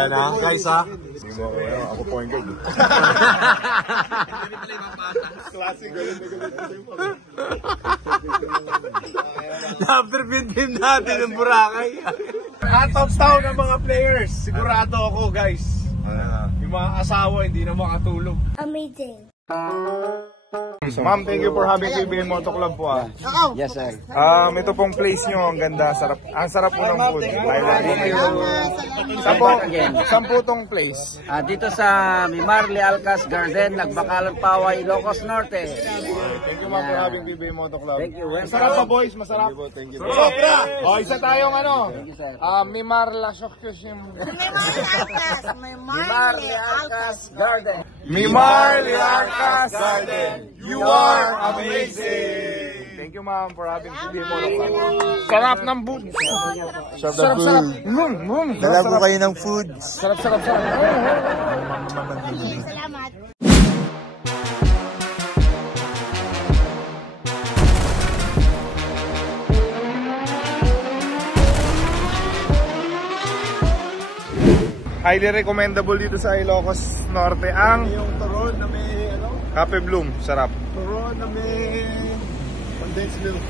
Ayan ha, guys ha. Ako point guard. Classic. After team natin ng Boracay. Out of town ang mga players. Sigurado ako guys. Yung mga asawa hindi na makatulog. Amazing. Ma'am, thank you for having PBM Moto Club po Yes sir. Ito pong place nyo, ang ganda, sarap. Ang sarap po ng food. Saan po tong place? Dito sa Mimar Lealcas Garden, Nagbakalan Paway, Ilocos Norte. Thank you ma'am for having PBM Moto Club. Thank you. Masarap pa boys, masarap. Thank you. Sobra! O, isa tayong ano? Thank you, sir. Mimar Lealcas. Mimar Lealcas Garden. Mimar Lealcas Garden. You are amazing! Thank you ma'am for having PBM Moto Club. Sarap ng food. Sarap. Dala po kayo ng food. Sarap. Salamat. Highly recommendable dito sa Ilocos Norte ang Yung turon na may Cafe Bloom. Sarap. turon na may condensed milk.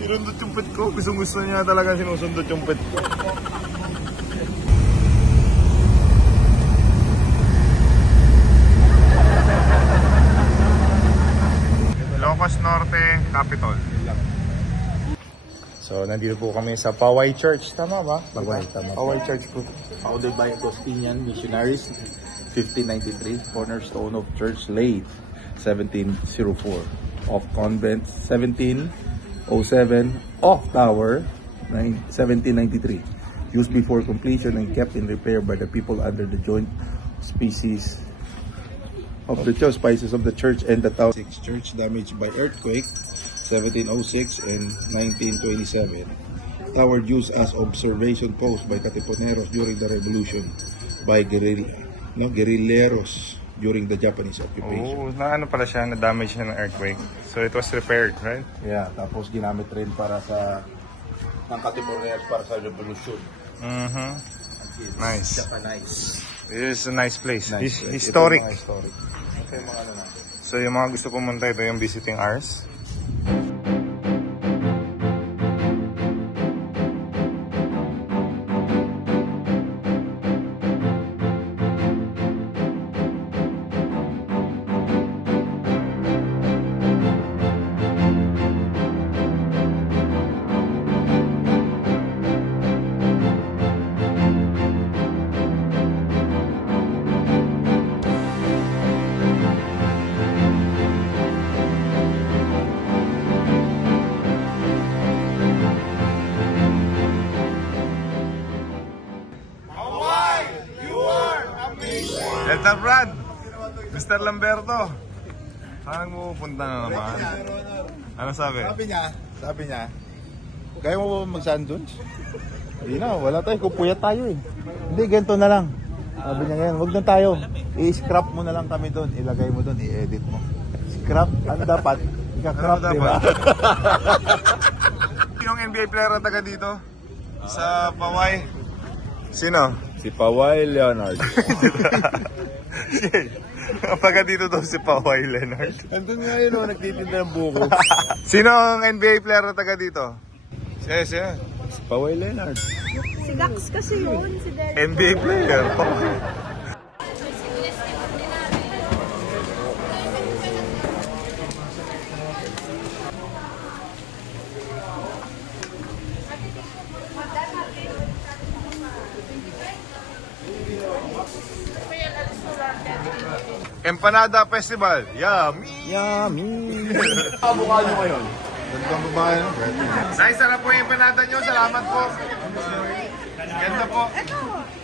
Sinundot yung pit ko. Gusto niya talaga sinusundot yung pit ko. Ilocos Norte Capital. So, nandito po kami sa Paway Church. Tama ba? Paway Church po. Founded by Agustinian Missionaries, 1593, cornerstone of Church Late, 1704, off Convent, 1707, off Tower, 1793, used before completion and kept in repair by the people under the joint species of the spices of the church and the town. Church damaged by earthquake, 1706 and 1927. Tower used as observation post by Katipuneros during the revolution by guerrilleros during the Japanese occupation. Oh, na ano pala siya, na-damage siya ng earthquake. So it was repaired, right? Yeah, tapos ginamit rin para sa ng Katipuneros para sa revolution. Nice. Japanese. This is a nice place. Nice. Historic. Ito yung mga historic. Ito yung mga ano na. So yung mga gusto pumunta, ito yung visiting hours. Delta Brad, Mr. Lamberto, saan mo pupunta na naman? Ano sabi? Sabi niya, kaya mo ba mag-sandwich? Hindi na, wala tayo, kupuyat tayo eh. Hindi, ganito na lang. Sabi niya ngayon, wag na tayo. I-scrap mo na lang kami doon, ilagay mo doon, i-edit mo. Scrap, ano dapat? Ika-crap, Ano di ba? Sinong NBA player na taga dito? Sa Paway? Sino? Si Paway Leonard. Taga dito daw si Paway Leonard. Andun nga yun, nagtitinda ng buko. Sino ang NBA player na taga dito? Siya. Si Paway Leonard. Si Gax kasi yun. Si Derek. NBA player. Empanada Festival. Yummy! Yummy! Mukha nyo ngayon. Gandang babae, no? Nice, sarap po yung empanada nyo. Salamat po. Ganda po.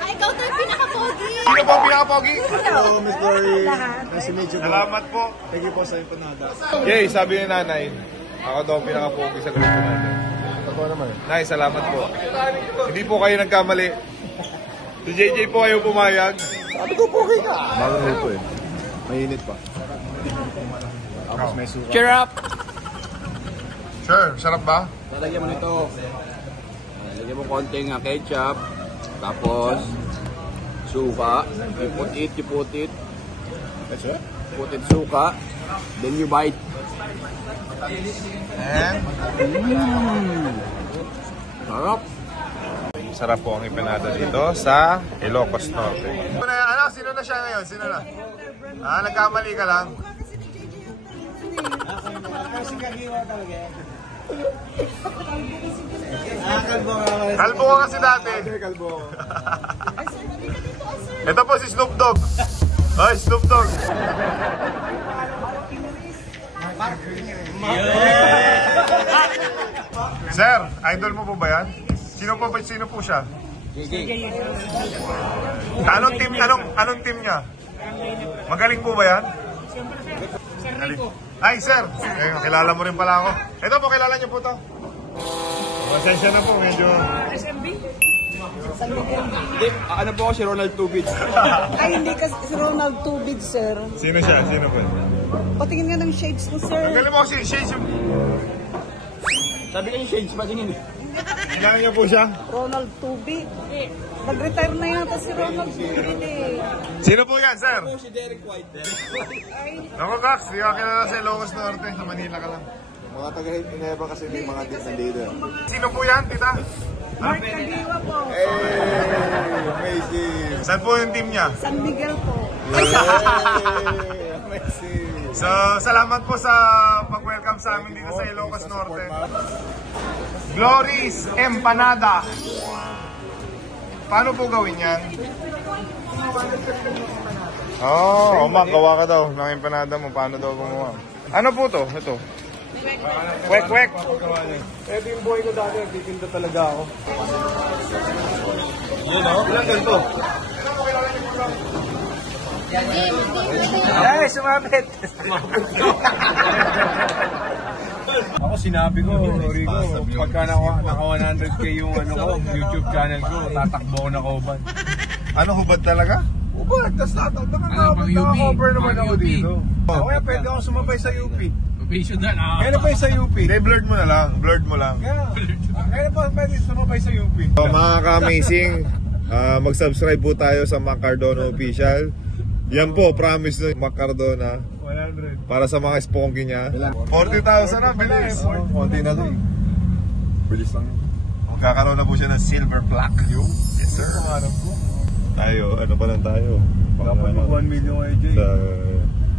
Ay, ikaw tayo pinaka-pogi. Sino po ang pinaka-pogi? Hello, Miss Dory. Nice to meet you. Salamat po. Thank you po sa empanada. Yay, sabi ni nanay, ako daw ang pinaka-pogi sa grupo natin. Ako naman. Nice, salamat po. Hindi po kayo nagkamali. Si JJ po kayo pumayag. Sabi ko, pogi ka! Bago nito eh. Mainit pa. Tapos may suka. Cheer up! Sure, sarap ba? Lalagyan mo nito. Lagyan mo konting ketchup. Tapos, Suka. You put it. That's it? Put it suka. Then you bite. And Sarap. sarap po ang empanada dito sa Ilocos Norte. Sino na siya ngayon? Sino na? Nagkamali ka lang. Kalbo ka kasi dati. Kalbo. Ito po si Snoop Dogg. Ay, Snoop Dogg. Sir, idol mo po ba yan? Sino po siya? Anong team niya? Magaling po ba yan? Ay, sir. Kilala mo rin pala ako. Ito po, kilala niyo po to. Pasensya na po, medyo... Hindi, ano po ako si Ronald Tubig? Ay, hindi kasi si Ronald Tubig, sir. Sino siya? Sino po? Patingin nga ng shades ko, sir. Galing mo kasi shades yung... Sabi ka yung shades, patingin eh. Kilala niyo po siya? Ronald Tubig. Nag-retire na yata si Ronald Tubig eh. Sino po yan, sir? Si Derek White. Ako, Gax. Di ka kilala sa Ilocos Norte. Sa Manila ka lang. Mga taga-Hineba kasi may mga nandito. Sino po yan, tita? Mark Cagiwa po. Amazing. Saan po yung team niya? San Miguel po. Amazing. So, salamat po sa pag-welcome sa amin dito sa Ilocos Norte. Glory's Empanada. Paano po gawin yan? Gawa ka daw ng empanada mo. Paano daw gumawa? Ano po to? Ito. Kwek-kwek. Ito yung buhay ko dati. Nagtitinda talaga ako. Ilang ganito? Ay, sumapit! Ako sinabi ko, Rico, pagka naka 100k yung YouTube channel ko, tatakbo ko na kauban. Ano, hubad talaga? Hubad, tapos naka-cover naman ako dito. Kaya pwede ako sumabay sa UP. Kaya na pa sa UP. Hindi, blurred mo na lang. Blurred mo lang. Kaya na pa pwede sumabay sa UP. So, mga ka-amazing, mag-subscribe po tayo sa Mac Cardona Official. Yan po, promise na Mac Cardona 100. para sa mga spongky niya. 40,000 na, bilis. Konti na to. Bilis lang. Kakaroon na po siya ng silver plaque. Yes, sir. Tayo, ano pa lang tayo? Dapat mag 1 million AJ. Sa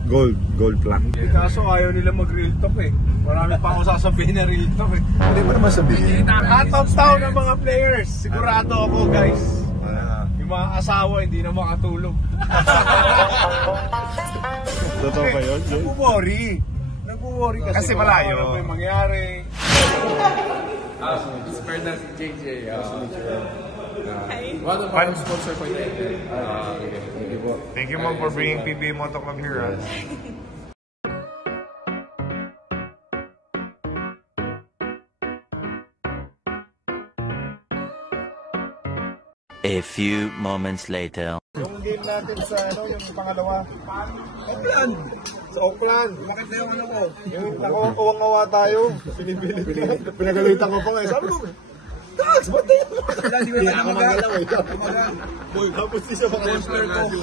gold plaque. Kaso ayaw nila mag-real talk eh. Marami pa akong sasabihin na real talk eh. Hindi mo naman sabihin. Top down ng mga players. Sigurado ako guys. Yung mga asawa hindi na makatulog. Totoo ba yun? Nag-worry kasi malayo. Ano ba yung mangyari. It's Fernan JJ. One of our sponsor for the Thank you, ma'am, for bringing PBA Moto Club here. A few moments later. Yung game natin sa yung pangalawa. Auckland! Sa Auckland. Bakit na yung ko? Yung nakawang-awa tayo. Pinipilit. Pinagalitan ko pa nga. Sabi ko, Dax, ba't tayo? Hindi ako magalaw eh. Tapos di siya makalimutan ko.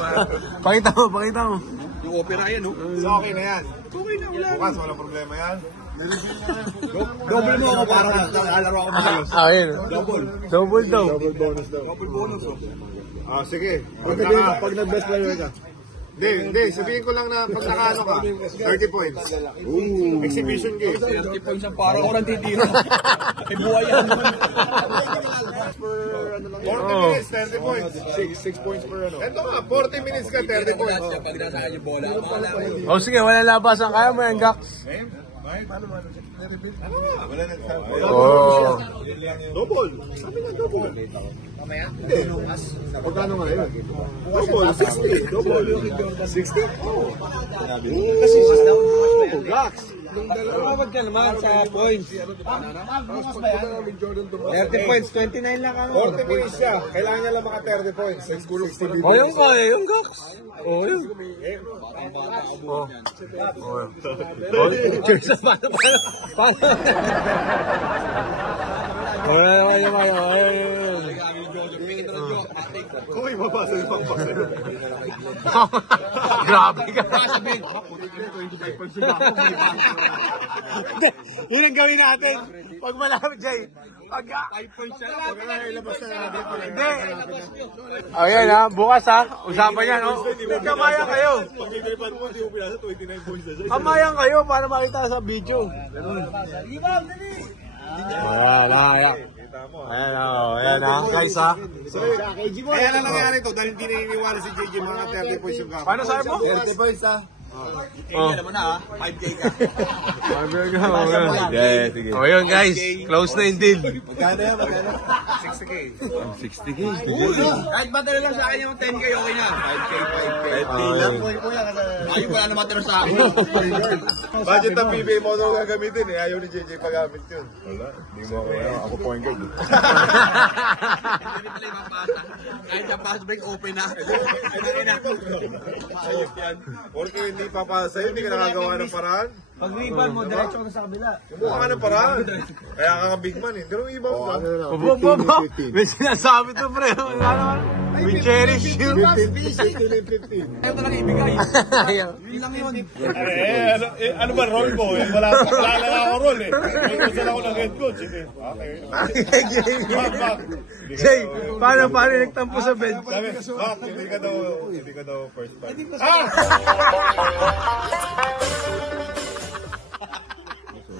Pakita mo. Yung opera yan, oh. So okay na yan. Okay na, wala. Bukas, walang problema yan. Double mo ako para nakalaro ako maayos. Ayun. Double daw. Double bonus daw. Double bonus. Sige. Pag nag-best player ka. Hindi. Sabihin ko lang na pag nakaano ka, 30 points. Exhibition game. 30 points ang para ko nang titira. May buhay yan. 40 minutes, 30 points. 6 points per ano. Ito nga, 40 minutes ka, 30 points. Pag nasaan yung bola, Oh sige, wala labasan. Kaya mo yan, Gax. Ano nga? Wala na. Double. Sabi nga double. Mamaya? Hindi. Pagkano nga yun? Double. 60. Double. 60? Oo. Kasi Gax. Tumawag ka naman sa points. 30 points. 29 lang ano. 40 minutes siya. Kailangan niya lang maka 30 points. 60 O yung kaya, yung Gax. O yun. Paano? Wala. Kung may mabasa yung pangpasa. Grabe ka. 25% yun ang gawin natin. Pag malaman, Jay. Pag 5 siya. Ilabas na natin. Hindi. Ayan ha, bukas ha. Usapan yan, no? Kamayan kayo. Pag inipan mo, hindi mo pinasa 29 points na siya. Kamayan kayo para makita sa video. Ayan ha, guys ha. Kaya na nangyari ito dahil hindi naniniwala si JJ mga 30 points yung gap. Paano sabi mo? 30 points ha. Alam mo na 5K ka. Sige. O yun guys, close na yung deal. Magkano yan? Magkano? 60K. Kahit matalo lang sa akin yung 10K, okay na. 5K. 5K lang. Ayun, wala na matalo sa akin. Budget ng PBA mo ito gagamitin eh. Ayaw ni JJ pag-gamit yun. Wala. Hindi mo ako. Ako point guard. Hindi pala ibang bata. Kahit yung fast break, open na. Ayos yan. Porque hindi papasa yun, hindi ka nakagawa ng paraan. Pag rebound mo, diretso ka na sa kabila. Kumuha ka ng paraan. Kaya ka nga big man eh. Pero yung iba mo lang. May sinasabi to pre. We cherish you. 15. Ayaw talaga ibigay. Yun lang yun. Ano ba role ko eh? Wala lang ako role eh. Gusto lang ako ng head coach eh. Okay. Jay, paano nagtampo sa bench? Sabi, Bak, hindi ka daw first time.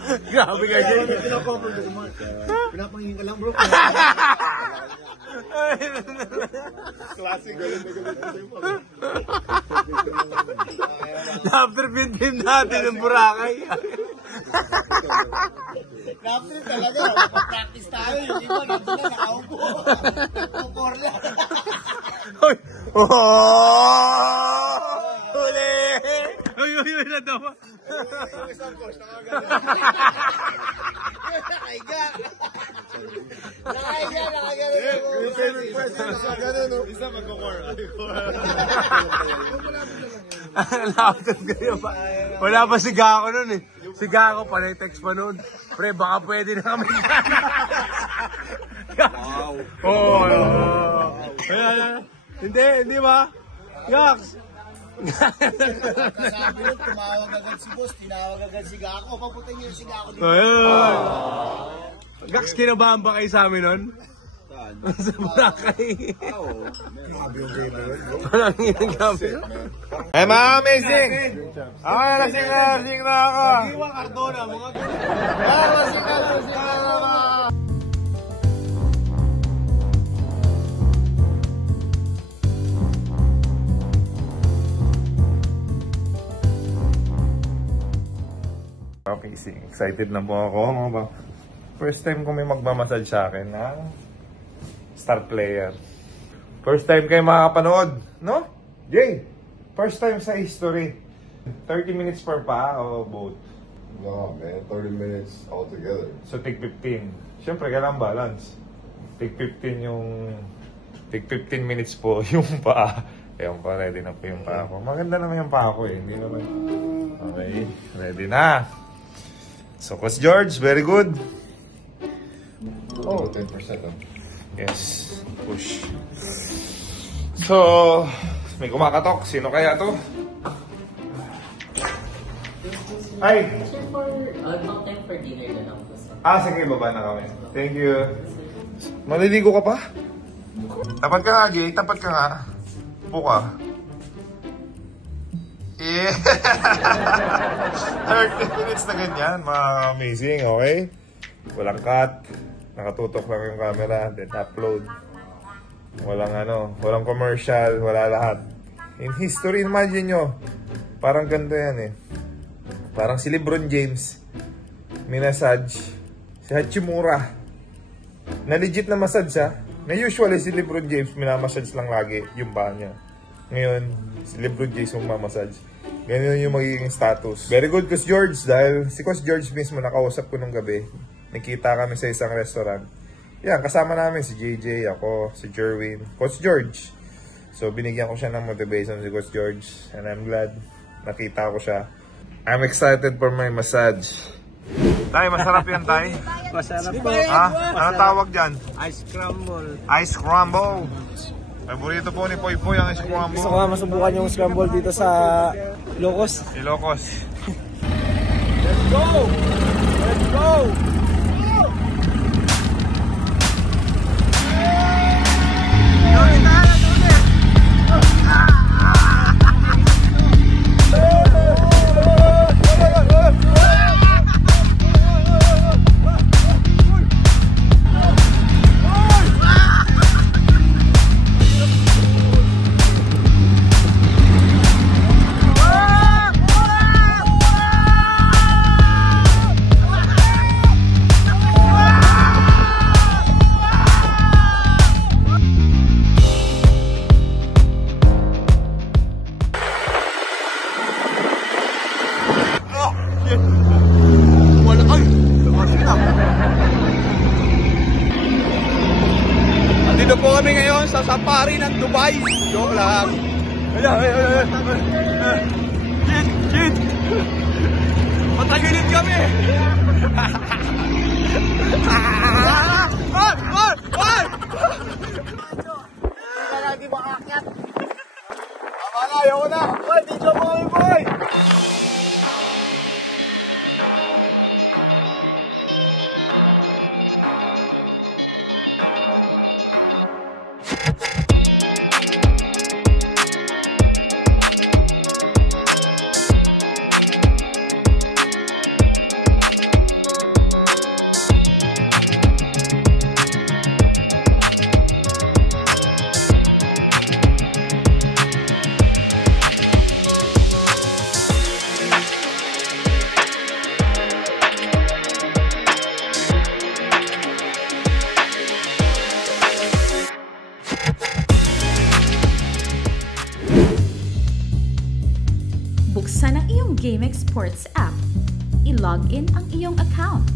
Grabe ka, Jay. Pinapangingin ka lang bro. Classic. After team natin ng Boracay. Kapit talaga. Practice tayo. Yung iba, ganito na nakaupo. Puporla. Hoy! Huli! Uy, natawa. Isang coach, nakagaling. Nakaiga. Nakagaling. Isa magkukor. Wala pa si Gako nun eh. Si Gako pa text pa nun. Pre, baka pwede na kami. Wow. Hindi ba? Yaks! Sabi nun, tumawag agad si boss, tinawag agad si Gako. Paputin niyo si Gako dito. Ayun. Gaks, kinabahan ba kayo sa amin nun? Sa Boracay. Parang ginagabi. Hey, mga amazing! Ako na lasing na ako. Iwa Cardona, mga Lasing na ako. Amazing. Excited na po ako. First time ko may magmamassage sa akin ng star player. First time kayo makakapanood, no? Jay, first time sa history. 30 minutes per pa o both? No, man. 30 minutes altogether. So, tig 15. Siyempre, kailangan balance. Tig 15 minutes po yung paa. Ewan pa, ready na po yung paa ko. Maganda naman yung paa ko eh. Hindi naman. Okay, ready na. So, Coach George, very good. Oh, 10%. Yes, push. So, may kumakatok. Sino kaya to? Ay! No time for dinner na lang po, sir. Sige, baba na kami. Thank you. Maliligo ka pa? Tapat ka nga, Jay. Tapat ka nga. Buka. Yeah! 30 minutes na ganyan. Mga amazing, okay? Walang cut. Nakatutok lang yung camera. Then upload. Walang commercial. Wala lahat. In history, imagine nyo. Parang ganito yan eh. Parang si LeBron James. Minasage. Si Hachimura. Na legit na massage ha. Na usually si LeBron James minamassage lang lagi yung paa niya. Ngayon, si LeBron James mamassage. Ganyan yung magiging status. Very good, Coach George. Dahil si Coach George mismo nakausap ko nung gabi. Nakita kami sa isang restaurant. Yan, kasama namin si JJ, ako, si Jerwin, Coach George. So, binigyan ko siya ng motivation si Coach George. And I'm glad nakita ko siya. I'm excited for my massage. Tay, masarap yan, Tay. Masarap po. Ha? Anong tawag dyan? Ice crumble. Ice crumble. Paborito po ni Poy Poy ang ice crumble. Gusto ko nga masubukan yung scramble dito sa Ilocos. Ilocos. Let's go! Let's go! Dito po kami ngayon sa safari ng Dubai. Joke lang. Shit! Matagilid kami! Hindi makakyat. Tama na, ayoko na. Boy, video mo kami, boy! Buksan ang iyong GameX Sports app. I-log in ang iyong account.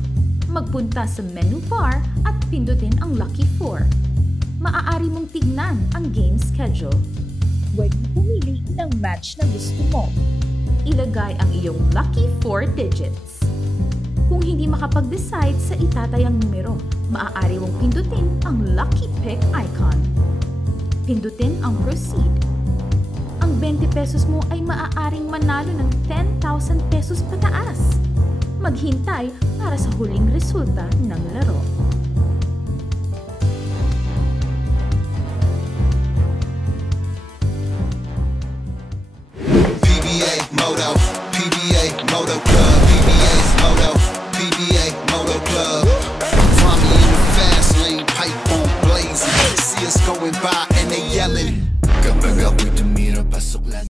Magpunta sa menu bar at pindutin ang Lucky 4. Maaari mong tignan ang game schedule. Pwede pumili ng match na gusto mo. Ilagay ang iyong Lucky 4 digits. Kung hindi makapag-decide sa itatayang numero, maaari mong pindutin ang Lucky Pick icon. Pindutin ang Proceed. Ang 20 pesos mo ay maaaring manalo ng 10,000 pesos pataas. Maghintay para sa huling resulta ng laro. PBA Moto, PBA Moto Club, PBA's Moto, PBA Moto Club. Find me in the fast lane, pipe on blazing. See us going by and they yelling. Kapag ako'y tumira, pasok lang.